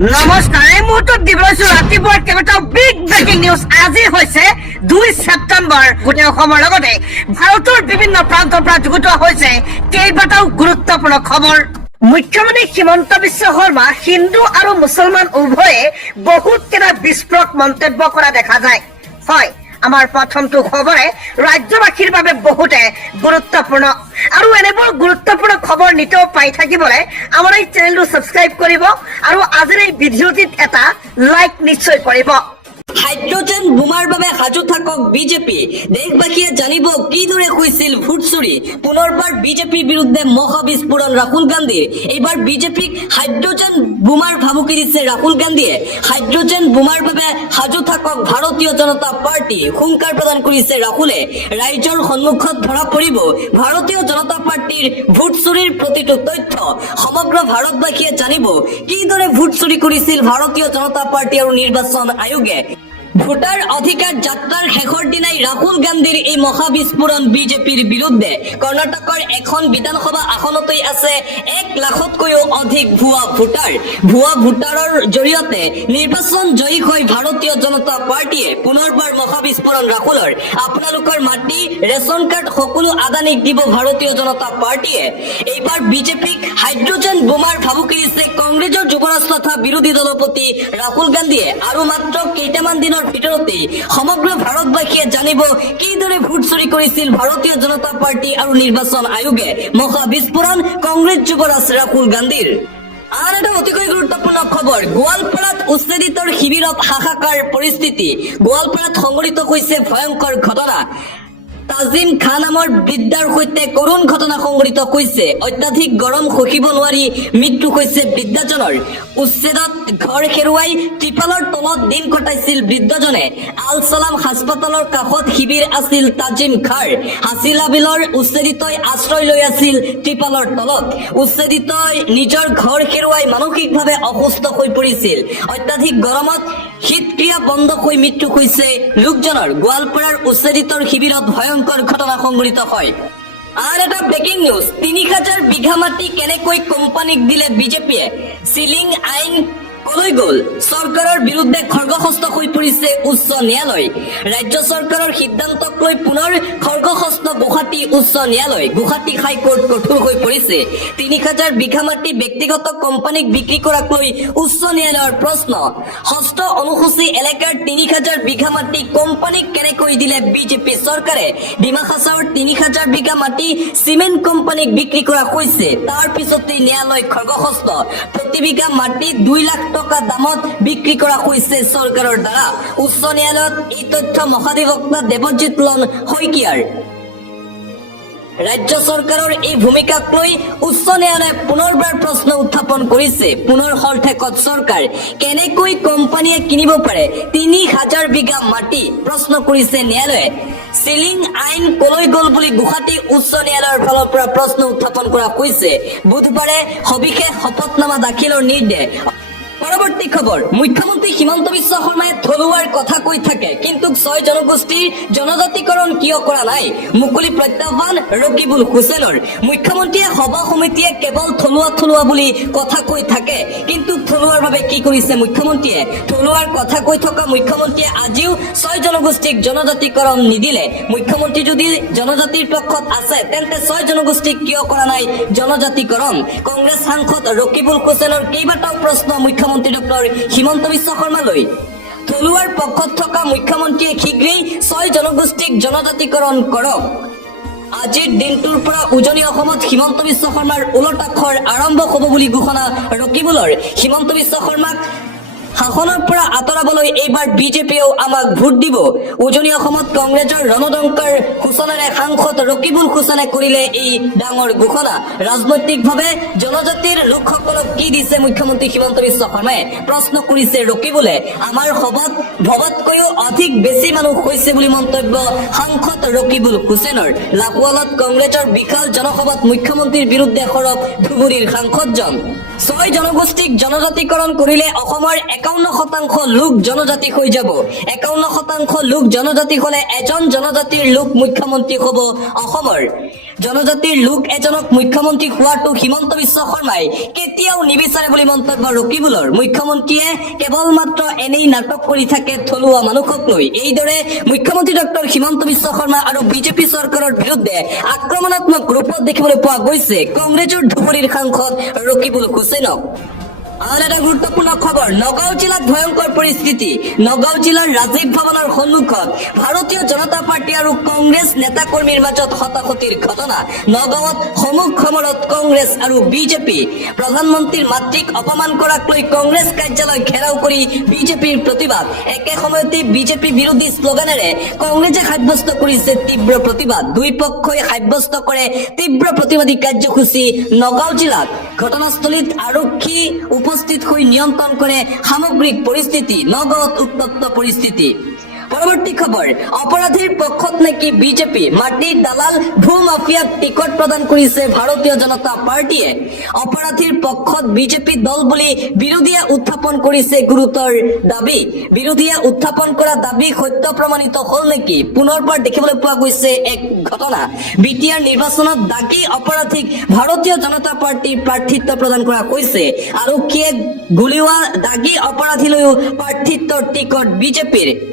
নমস্কাৰ, এই মুহূৰ্তত দিবলৈছো ৰাতিপুৱাৰ কেইবাটাও বিগ ব্ৰেকিং নিউজ। আজি হৈছে 2 ছেপ্টেম্বৰ। গোটেই অসমৰ লগতে ভাৰতৰ বিভিন্ন প্ৰান্তৰ পৰা যুগুত হৈছে কেইবাটাও গুৰুত্বপূৰ্ণ খবৰ। মুখ্যমন্ত্ৰী হিমন্ত বিশ্ব শৰ্মা হিন্দু আৰু মুছলমান উভয়ে বহুত কেইটা বিস্ফোৰক মন্তব্য কৰা দেখা যায়। হয়, আমাৰ প্ৰথমটো খবৰে ৰাজ্যবাসীৰ বাবে বহুতে গুৰুত্বপূৰ্ণ আৰু এনেবোৰ গুৰুত্বপূৰ্ণ খবৰ নিতেও পাই থাকিবলৈ আমাৰ এই চেনেলটো ছাবস্ক্ৰাইব কৰিব আৰু আজিৰ এই ভিডিঅ'টিত এটা লাইক নিশ্চয় কৰিব। হাইড্ৰোজেন বোমাৰ বাবে সাজু থাকক বিজেপি। দেশবাসীয়ে জানিব কিদৰে হৈছিল ভোট চুৰি। পুনৰবাৰ বিজেপিৰ বিৰুদ্ধে মহা বিস্ফোৰণ ৰাহুল গান্ধীৰ। এইবাৰ বিজেপিক হাইড্ৰোজেন বোমাৰ ভাবুকি দিছে ৰাহুল গান্ধীয়ে। হাইড্ৰোজেন বোমাৰ বাবে সাজু থাকক ভাৰতীয় জনতা পাৰ্টি, হুংকাৰ প্ৰদান কৰিছে ৰাহুলে। ৰাইজৰ সন্মুখত ধৰা পৰিব ভাৰতীয় জনতা পাৰ্টিৰ ভোট চুৰিৰ প্ৰতিটো তথ্য। সমগ্ৰ ভাৰতবাসীয়ে জানিব কিদৰে ভোট চুৰি কৰিছিল ভাৰতীয় জনতা পাৰ্টি আৰু নিৰ্বাচন আয়োগে। ভোটাৰ অধিকাৰ যাত্ৰাৰ শেষৰ দিনাই ৰাহুল গান্ধীৰ এই মহা বিস্ফোৰণ বিজেপিৰ বিৰুদ্ধে। কৰ্ণাটকৰ এখন বিধানসভা আসনতেই আছে 1 লাখতকৈও অধিক ভুৱা ভোটাৰ। ভুৱা ভোটাৰৰ জৰিয়তে নিৰ্বাচন জয়ী হৈ ভাৰতীয় জনতা পাৰ্টিয়ে পুনৰবাৰ মহা বিস্ফোৰণ ৰাহুলৰ। আপোনালোকৰ মাটি, ৰেচন কাৰ্ড সকলো আদানীক দিব ভাৰতীয় জনতা পাৰ্টিয়ে। এইবাৰ বিজেপিক হাইড্ৰোজেন বোমাৰ ভাবুকি দিছে কংগ্ৰেছৰ যুৱৰাজ তথা বিৰোধী দলপতি ৰাহুল গান্ধীয়ে। আৰু মাত্ৰ কেইটামান দিনৰ ভিতৰতে সমগ্ৰ ভাৰতবাসীয়ে জানিব কিদৰে ভোট চুৰি কৰিছিল ভাৰতীয় জনতা পাৰ্টি আৰু নিৰ্বাচন আয়োগে। মহা বিস্ফোৰণ কংগ্ৰেছ যুৱৰাজ ৰাহুল গান্ধীৰ। আন এটা অতিকৈ গুৰুত্বপূৰ্ণ খবৰ, গোৱালপাৰাত উচ্ছেদিতৰ শিবিৰত হাহাকাৰ পৰিস্থিতি। গোৱালপাৰাত সংঘটিত হৈছে ভয়ংকৰ ঘটনা। তাজিম খান নামৰ বৃদ্ধাৰ সৈতে কৰুণ ঘটনা সংঘটিত হৈছে। অত্যাধিক গৰম সহিব নোৱাৰি মৃত্যু হৈছে বৃদ্ধাজনৰ। উচ্ছেদত ঘৰ হেৰুৱাই ত্ৰিপালৰ তলত দিন কটাইছিল বৃদ্ধজনে। আল ছালাম হাস্পতালৰ কাষত শিবিৰ আছিল তাজিম খাৰ। হাছিলা বিলৰ উচ্ছেদিতই আশ্ৰয় লৈ আছিল ত্ৰিপালৰ তলত। উচ্ছেদিতই নিজৰ ঘৰ হেৰুৱাই মানসিকভাৱে অসুস্থ হৈ পৰিছিল। অত্যাধিক গৰমত শীতক্ৰিয়া বন্ধ হৈ মৃত্যু হৈছে লোকজনৰ। গোৱালপাৰাৰ উচ্ছেদিতৰ শিবিৰত ভয়ংকৰ ঘটনা সংঘটিত হয়। আন এটা ব্ৰেকিং নিউজ, 3000 বিঘা মাটি কেনেকৈ কোম্পানীক দিলে বিজেপিয়ে। চিলিং আইন কলৈ গ'ল? চৰকাৰৰ বিৰুদ্ধে খৰ্গহস্ত হৈ পৰিছে উচ্চ ন্যায়ালয়। ৰাজ্য চৰকাৰৰ সিদ্ধান্তক লৈ পুনৰ খৰ্গহস্ত গুৱাহাটী উচ্চ ন্যায়ালয়। গুৱাহাটী হাইকোৰ্ট কঠোৰ হৈ পৰিছে। 3000 বিঘা মাটি ব্যক্তিগত কোম্পানীক বিক্ৰী কৰাক লৈ উচ্চ ন্যায়ালয়ৰ প্ৰশ্ন। ষষ্ঠ অনুসূচী এলেকাৰ 3000 বিঘা মাটি কোম্পানীক কেনেকৈ দিলে বিজেপি চৰকাৰে। ডিমা হাছাওৰ 3000 বিঘা মাটি চিমেণ্ট কোম্পানীক বিক্ৰী কৰা হৈছে। তাৰ পিছতে ন্যায়ালয় খৰ্গহস্ত। প্ৰতি বিঘা মাটি 2 লাখ টকা দামত বিক্ৰী কৰা হৈছে চৰকাৰৰ দ্বাৰা। উচ্চ ন্যায়ালয়ত এই তথ্য মহাধিবক্তা দেৱজিৎ লন শইকীয়াৰ। ৰাজ্য চৰকাৰৰ এই ভূমিকাক লৈ উচ্চ ন্যায়ালয়ে পুনৰবাৰ প্ৰশ্ন উত্থাপন কৰিছে। পুনৰ হলঠেকত চৰকাৰ। কেনেকৈ কোম্পানীয়ে কিনিব পাৰে 3000 বিঘা মাটি, প্ৰশ্ন কৰিছে ন্যায়ালয়ে। চিলিং আইন কলৈ গ'ল বুলি গুৱাহাটী উচ্চ ন্যায়ালয়ৰ ফালৰ পৰা প্ৰশ্ন উত্থাপন কৰা হৈছে। বুধবাৰে সবিশেষ শপতনামা দাখিলৰ নিৰ্দেশ। পৰৱৰ্তী খবৰ, মুখ্যমন্ত্ৰী হিমন্ত বিশ্ব শৰ্মাই থলুৱাৰ কথা কৈ থাকে, কিন্তু 6 জনগোষ্ঠীৰ জনজাতিকৰণ কিয় কৰা নাই? মুকলি প্ৰত্যাহ্বান ৰকিবুল হুছেইনৰ। মুখ্যমন্ত্ৰীয়ে সভা সমিতিয়ে কেৱল থলুৱা বুলি কথা কৈ থাকে, কিন্তু থলুৱাৰ বাবে কি কৰিছে মুখ্যমন্ত্ৰীয়ে? থলুৱাৰ কথা কৈ থকা মুখ্যমন্ত্ৰীয়ে আজিও 6 জনগোষ্ঠীক জনজাতিকৰণ নিদিলে। মুখ্যমন্ত্ৰী যদি জনজাতিৰ পক্ষত আছে তেন্তে 6 জনগোষ্ঠীক কিয় কৰা নাই জনজাতিকৰণ? কংগ্ৰেছ সাংসদ ৰকিবুল হুছেইনৰ কেইবাটাও প্ৰশ্ন মুখ্যমন্ত্ৰী ডক্টৰ হিমন্ত বিশ্ব শৰ্মালৈ। থলুৱাৰ পক্ষত থকা মুখ্যমন্ত্ৰীয়ে শীঘ্ৰেই 6 জনগোষ্ঠীক জনজাতিকৰণ কৰক। আজিৰ দিনটোৰ পৰা উজনি অসমত হিমন্ত বিশ্ব শৰ্মাৰ ওলটাখৰ আৰম্ভ হ'ব বুলি ঘোষণা ৰকিবুলৰ। হিমন্ত বিশ্ব শৰ্মাক শাসনৰ পৰা আঁতৰাবলৈ এইবাৰ বিজেপিয়েও আমাক ভোট দিব। উজনি অসমত কংগ্ৰেছৰ ৰণদংকাৰ সূচনাৰে সাংসদ ৰকিবুল হুছেইনে কৰিলে এই ডাঙৰ ঘোষণা। ৰাজনৈতিকভাৱে জনজাতিৰ লোকসকলক কি দিছে মুখ্যমন্ত্ৰী হিমন্ত বিশ্ব শৰ্মাই? প্ৰশ্ন কৰিছে ৰকিবুলে। আমাৰ সভাত ভবাতকৈও অধিক বেছি মানুহ হৈছে বুলি মন্তব্য সাংসদ ৰকিবুল হুছেইনৰ। লাহোৱালত কংগ্ৰেছৰ বিশাল জনসভাত মুখ্যমন্ত্ৰীৰ বিৰুদ্ধে সৰব ধুবুৰীৰ সাংসদজন। 6 জনগোষ্ঠীক জনজাতিকৰণ কৰিলে অসমৰ 51% লোক জনজাতি হৈ যাব। 51% লোক জনজাতি হলে এজন জনজাতিৰ লোক মুখ্যমন্ত্ৰী হ'ব অসমৰ। জনজাতিৰ লোক এজনক মুখ্যমন্ত্ৰী হোৱাটো হিমন্ত বিশ্ব শৰ্মাই কেতিয়াও নিবিচাৰে বুলি মন্তব্য ৰকিবুলৰ। মুখ্যমন্ত্ৰীয়ে কেৱল মাত্ৰ এনেই নাটক কৰি থাকে থলুৱা মানুহক লৈ। এইদৰে মুখ্যমন্ত্ৰী ডক্টৰ হিমন্ত বিশ্ব শৰ্মা আৰু বিজেপি চৰকাৰৰ বিৰুদ্ধে আক্ৰমণাত্মক ৰূপত দেখিবলৈ পোৱা গৈছে কংগ্ৰেছৰ ধুবুৰীৰ সাংসদ ৰকিবুল হুছেইনক। আন এটা গুৰুত্বপূৰ্ণ খবৰ, নগাঁও জিলাত ভয়ংকৰ পৰিস্থিতি। নগাঁও জিলাৰ ৰাজীৱ ভৱনৰ সন্মুখত ভাৰতীয় জনতা পাৰ্টি আৰু কংগ্ৰেছ নেতাকৰ্মীৰ মাজত হতাহতিৰ ঘটনা। নগাঁৱত সমুখ সমৰত কংগ্ৰেছ আৰু বিজেপি। প্ৰধানমন্ত্ৰীৰ মাতৃক অপমান কৰাক লৈ কংগ্ৰেছ কাৰ্যালয় ঘেৰাও কৰি বিজেপিৰ প্ৰতিবাদ। একে সময়তে বিজেপি বিৰোধী শ্লোগানেৰে কংগ্ৰেছে সাব্যস্ত কৰিছে তীব্ৰ প্ৰতিবাদ। দুই পক্ষই সাব্যস্ত কৰে তীব্ৰ প্ৰতিবাদী কাৰ্যসূচী নগাঁও জিলাত। ঘটনাস্থলীত আৰক্ষী উপস্থিত হৈ নিয়ন্ত্ৰণ কৰে সামগ্ৰিক পৰিস্থিতি। নগাঁৱত উত্তপ্ত পৰিস্থিতি। পৰৱৰ্তী খবৰ, অপৰাধীৰ পক্ষত নেকি বিজেপি? মাটিৰ দালাল ভূ মাফিয়াক টিকট প্ৰদান কৰিছে ভাৰতীয় জনতা পাৰ্টীয়ে। অপৰাধীৰ পক্ষত বিজেপি দল বুলি বিৰোধীয়ে উত্থাপন কৰিছে গুৰুতৰ দাবী। বিৰোধীয়ে উত্থাপন কৰা দাবী সত্য প্ৰমাণিত হল নেকি? পুনৰবাৰ দেখিবলৈ পোৱা গৈছে এক ঘটনা। বিটিআৰ নিৰ্বাচনত দাগী অপৰাধীক ভাৰতীয় জনতা পাৰ্টীৰ প্ৰাৰ্থিত্ব প্ৰদান কৰা হৈছে। আৰক্ষীয়ে গুলীওৱা দাগী অপৰাধীলৈও প্ৰাৰ্থিত্বৰ টিকট বিজেপিৰ।